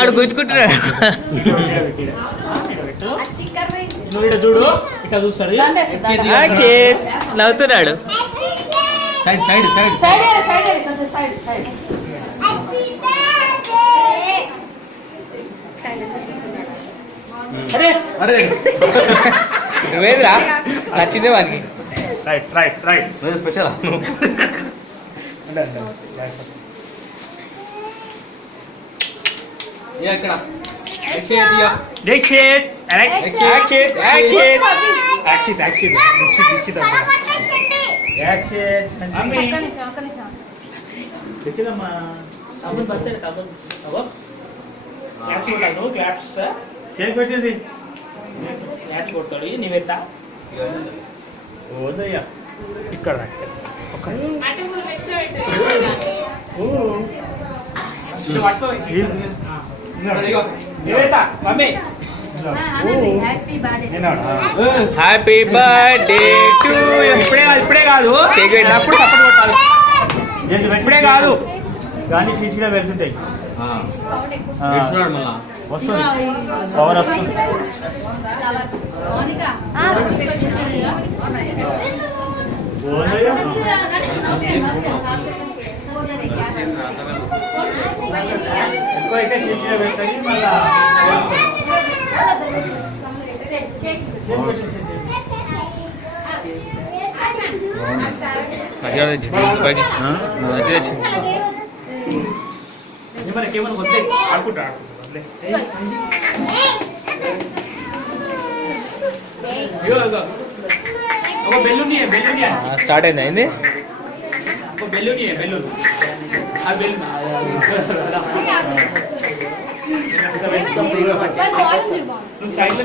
ఆడు గుంజుకుంటున్నాడు. నువ్వు ఇక్కడ చూడు, ఇక్కడ చూస్తాడు, నవ్వుతున్నాడు. సైడ్ సైడ్ సైడ్ అరే అరే నువ్వేదిరా నచ్చిందే వానికి. రైట్ రైట్ రైట్ స్పెషల్ పెట్టింది క్యాచ్ కొడతాడు. నీవెత్తా ఓదయ్యా ఇక్కడ హ్యాపీ బర్త్డే టు ఇప్పుడే కాదు అప్పుడు సపోర్ట్ కొట్టాలి. ఇప్పుడే కాదు కానీ సీసీగా వెళ్తుంటాయి. వస్తుంది పవర్ వస్తుంది. ఎక్కువ అయితే సీసీగా వెళ్తాయి. మళ్ళా మనకేమన్నా వద్దే ఆడుకుంటా బెల్లూని స్టార్ట్ అయింది. అయింది బెల్లూని బెల్లూన్ ఆ బెల్లూన్ నువ్వు సైడ్లో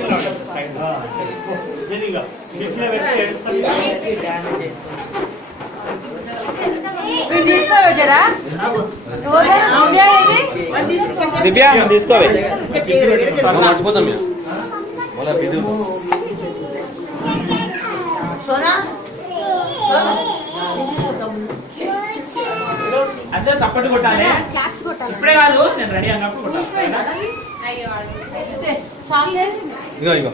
దివ్యా తీసుకోవాలి. మర్చిపోతాం అదే సపోర్ట్ కొట్టాలి. ఇప్పుడే కాదు నేను రెడీ అన్నప్పుడు కొట్టాలి. ఇగో ఇగో